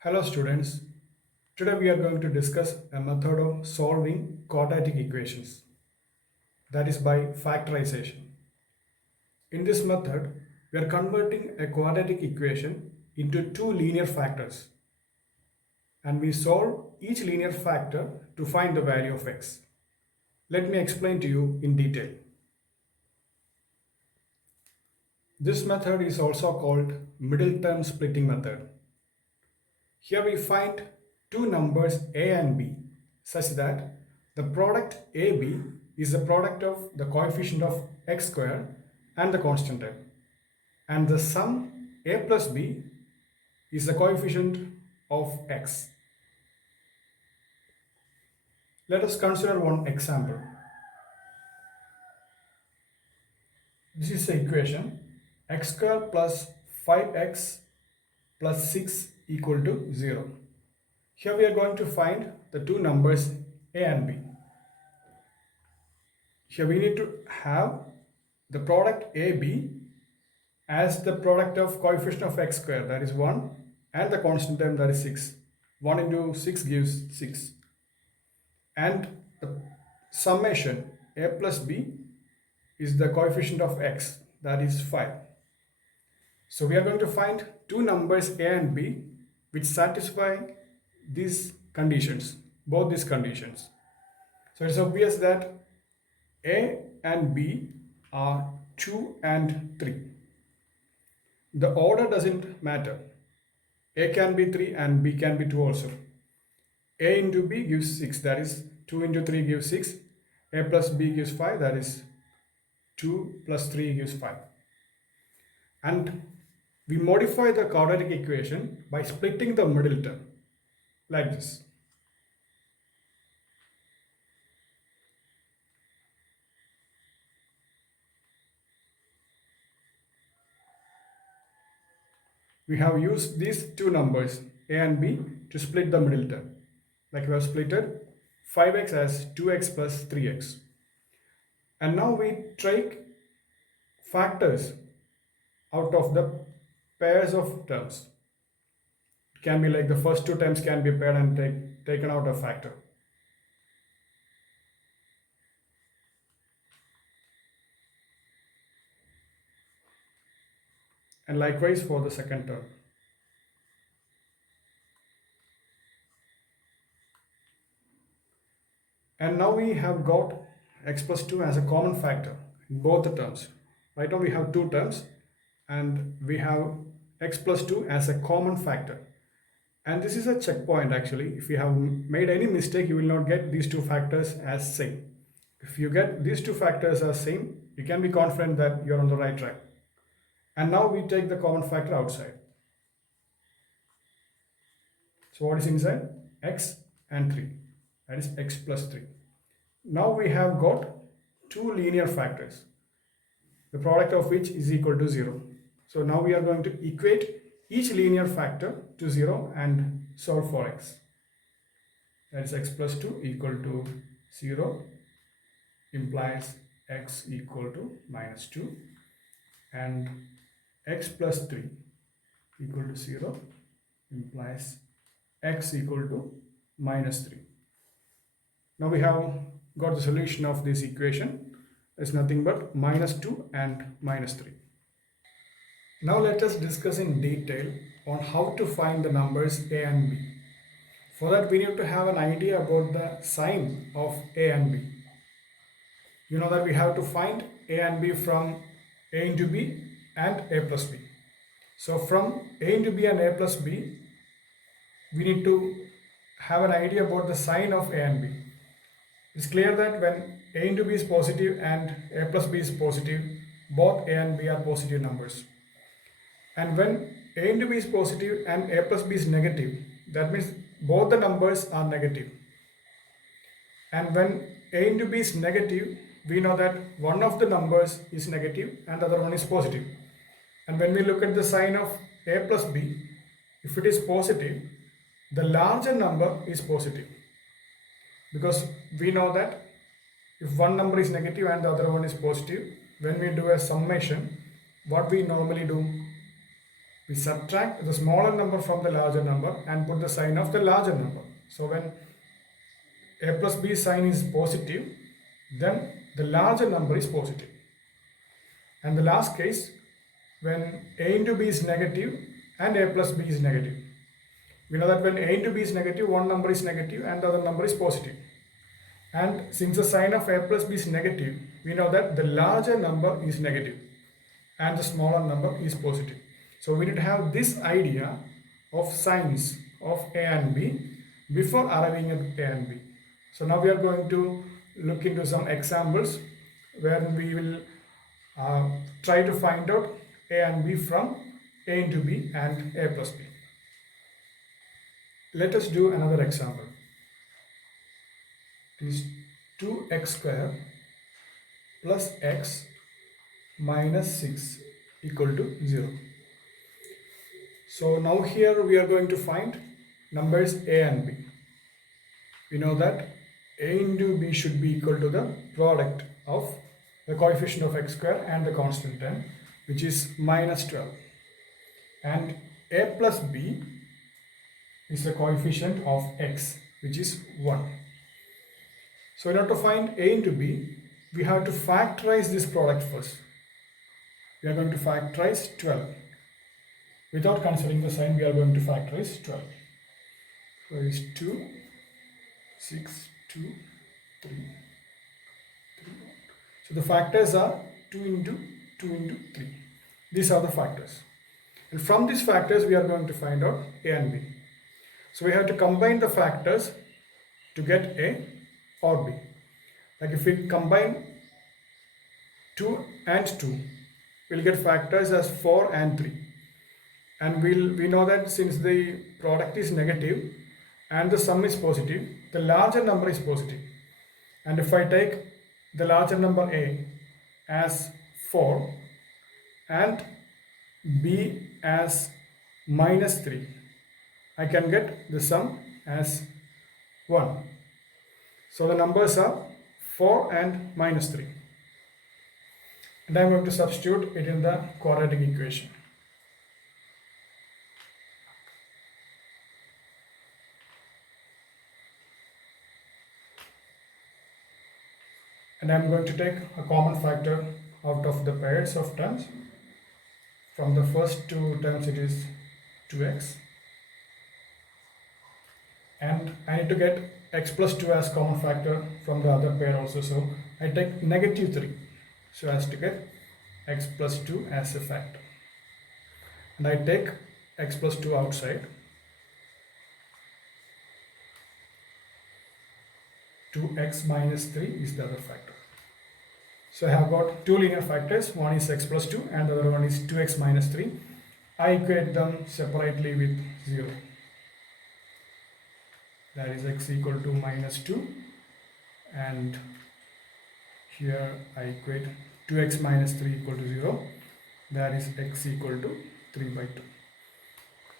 Hello students, today we are going to discuss a method of solving quadratic equations, that is by factorization. In this method, we are converting a quadratic equation into two linear factors and we solve each linear factor to find the value of x. Let me explain to you in detail. This method is also called middle term splitting method. Here we find two numbers a and b such that the product ab is the product of the coefficient of x square and the constant term, and the sum a plus b is the coefficient of x. Let us consider one example. This is the equation x square plus 5x plus 6 equal to 0. Here we are going to find the two numbers a and b. Here we need to have the product AB as the product of coefficient of x square, that is 1, and the constant term, that is 6. 1 into 6 gives 6. And the summation a plus b is the coefficient of x, that is 5. So we are going to find two numbers a and b which satisfy these conditions, both these conditions. So it's obvious that a and b are 2 and 3. The order doesn't matter. A can be 3 and b can be 2 also. A into b gives 6, that is 2 into 3 gives 6. A plus b gives 5, that is 2 plus 3 gives 5. And we modify the quadratic equation by splitting the middle term like this. We have used these two numbers a and b to split the middle term. Like we have splitted 5x as 2x plus 3x. And now we take factors out of the pairs of terms. It can be like the first two terms can be paired and taken out a factor. And likewise for the second term. And now we have got x plus 2 as a common factor in both the terms. Right now we have two terms and we have x plus 2 as a common factor. And this is a checkpoint actually. If you have made any mistake, you will not get these two factors as same. If you get these two factors as same, you can be confident that you're on the right track. And now we take the common factor outside. So what is inside? X and 3. That is x plus 3. Now we have got two linear factors, the product of which is equal to 0. So now we are going to equate each linear factor to 0 and solve for x. That is x plus 2 equal to 0 implies x equal to minus 2, and x plus 3 equal to 0 implies x equal to minus 3. Now we have got the solution of this equation. It's nothing but minus 2 and minus 3. Now let us discuss in detail on how to find the numbers a and b. For that we need to have an idea about the sign of a and b. You know that we have to find a and b from a into b and a plus b. So from a into b and a plus b, we need to have an idea about the sign of a and b. It's clear that when a into b is positive and a plus b is positive, both a and b are positive numbers. And when a into b is positive and a plus b is negative, that means both the numbers are negative. And when a into b is negative, we know that one of the numbers is negative and the other one is positive. And when we look at the sign of a plus b, if it is positive, the larger number is positive. Because we know that if one number is negative and the other one is positive, when we do a summation, what we normally do? we subtract the smaller number from the larger number and put the sign of the larger number. So when a plus b sign is positive, then the larger number is positive. And the last case, when a into b is negative and a plus b is negative. We know that when a into b is negative, one number is negative and the other number is positive. And since the sign of a plus b is negative, we know that the larger number is negative and the smaller number is positive. So we need to have this idea of signs of a and b before arriving at a and b. So now we are going to look into some examples where we will try to find out a and b from a into b and a plus b. Let us do another example. It is 2x square plus x minus 6 equal to 0. So now here we are going to find numbers a and b. We know that a into b should be equal to the product of the coefficient of x square and the constant 10, which is minus 12. And a plus b is the coefficient of x, which is 1. So in order to find a into b, we have to factorize this product first. We are going to factorize 12. Without considering the sign, we are going to factorize 12. So it is 2, 6, 2, 3, 3. So the factors are 2 into 2 into 3. These are the factors. And from these factors, we are going to find out a and b. So we have to combine the factors to get a or b. Like if we combine 2 and 2, we'll get factors as 4 and 3. And we know that since the product is negative and the sum is positive, the larger number is positive. And if I take the larger number a as 4 and b as minus 3, I can get the sum as 1. So the numbers are 4 and minus 3. And I am going to substitute it in the quadratic equation. And I am going to take a common factor out of the pairs of terms. From the first two terms it is 2x. And I need to get x plus 2 as common factor from the other pair also. So I take negative 3 so as to get x plus 2 as a factor. And I take x plus 2 outside. 2x minus 3 is the other factor. So I have got two linear factors. One is x plus 2 and the other one is 2x minus 3. I equate them separately with 0. That is x equal to minus 2, and here I equate 2x minus 3 equal to 0. That is x equal to 3 by 2.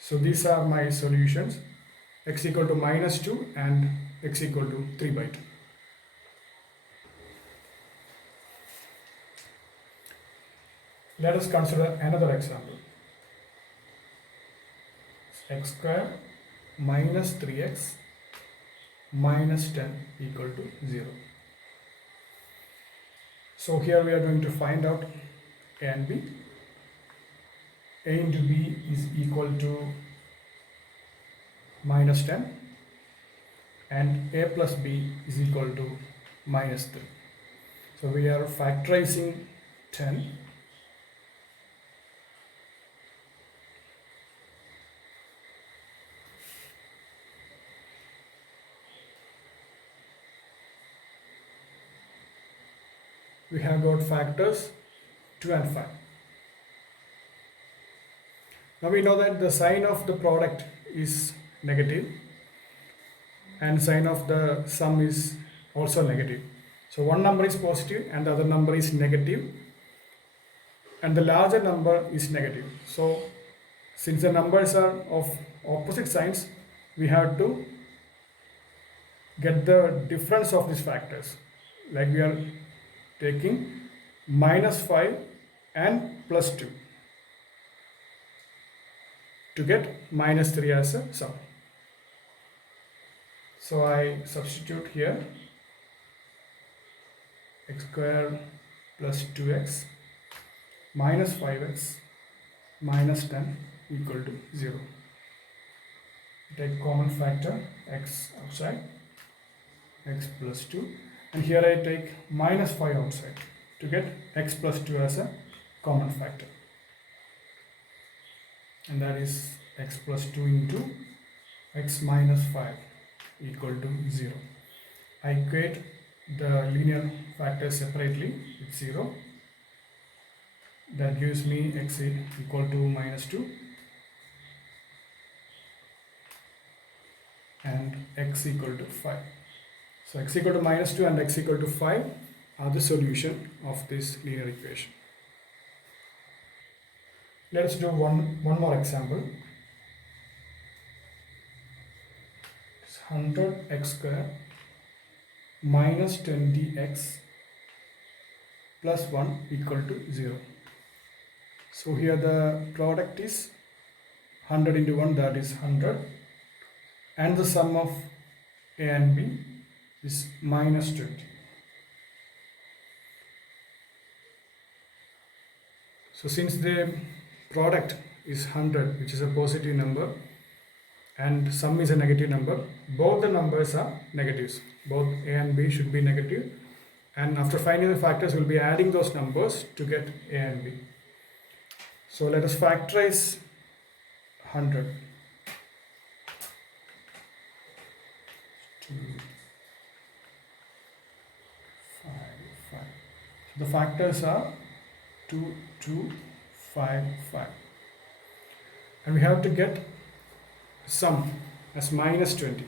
So these are my solutions, x equal to minus 2 and x equal to 3 by 2. Let us consider another example. X square minus 3x minus 10 equal to 0. So here we are going to find out a and b. A into b is equal to minus 10 and a plus b is equal to minus 3. So we are factorizing 10. We have got factors 2 and 5. Now we know that the sign of the product is negative and sign of the sum is also negative. So one number is positive and the other number is negative and the larger number is negative. So since the numbers are of opposite signs, we have to get the difference of these factors. Like we are taking minus 5 and plus 2. to get minus 3 as a sum. So I substitute here x square plus 2x minus 5x minus 10 equal to 0. Take common factor x outside, x plus 2, and here I take minus 5 outside to get x plus 2 as a common factor, and that is x plus 2 into x minus 5 equal to 0. I equate the linear factors separately with 0. That gives me x equal to minus 2 and x equal to 5. So x equal to minus 2 and x equal to 5 are the solution of this linear equation. Let us do one more example. It's 100x square minus 20x plus 1 equal to 0. So here the product is 100 into 1, that is 100, and the sum of a and b is minus 20. So since the product is 100, which is a positive number, and sum is a negative number, both the numbers are negatives. Both a and b should be negative, and after finding the factors, we'll be adding those numbers to get a and b. So let us factorize 100. 2, 5, 5. The factors are 2, 2, 5, 5. And we have to get sum as minus 20.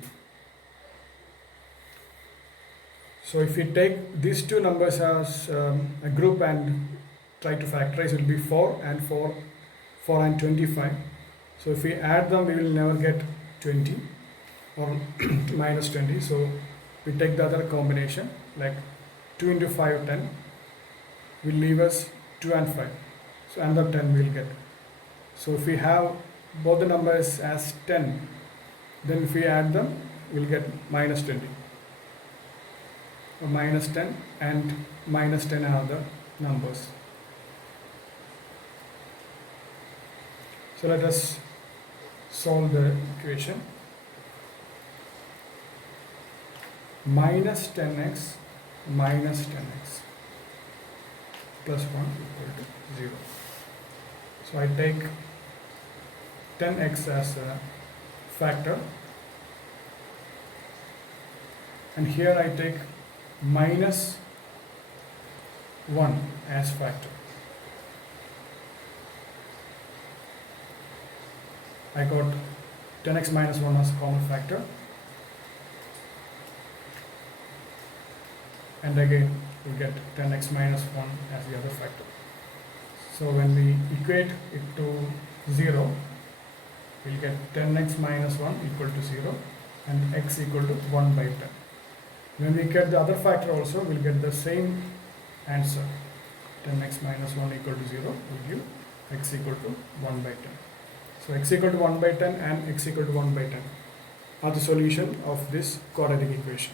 So if we take these two numbers as a group and try to factorize, it will be 4 and 25. So if we add them, we will never get 20 or minus 20. So we take the other combination, like 2 into 5, 10 will leave us 2 and 5. So another 10 we will get. So if we have both the numbers as 10, then if we add them, we will get minus 20. Or minus 10 and minus 10 are the numbers. So let us solve the equation. Minus 10x minus 10x plus 1 equal to 0. So I take 10x as a factor, and here I take minus 1 as factor. I got 10x minus 1 as a common factor, and again we get 10x minus 1 as the other factor. So when we equate it to 0, we'll get 10x minus 1 equal to 0 and x equal to 1 by 10. When we get the other factor also, we'll get the same answer. 10x minus 1 equal to 0 will give x equal to 1 by 10. So x equal to 1 by 10 and x equal to 1 by 10 are the solution of this quadratic equation.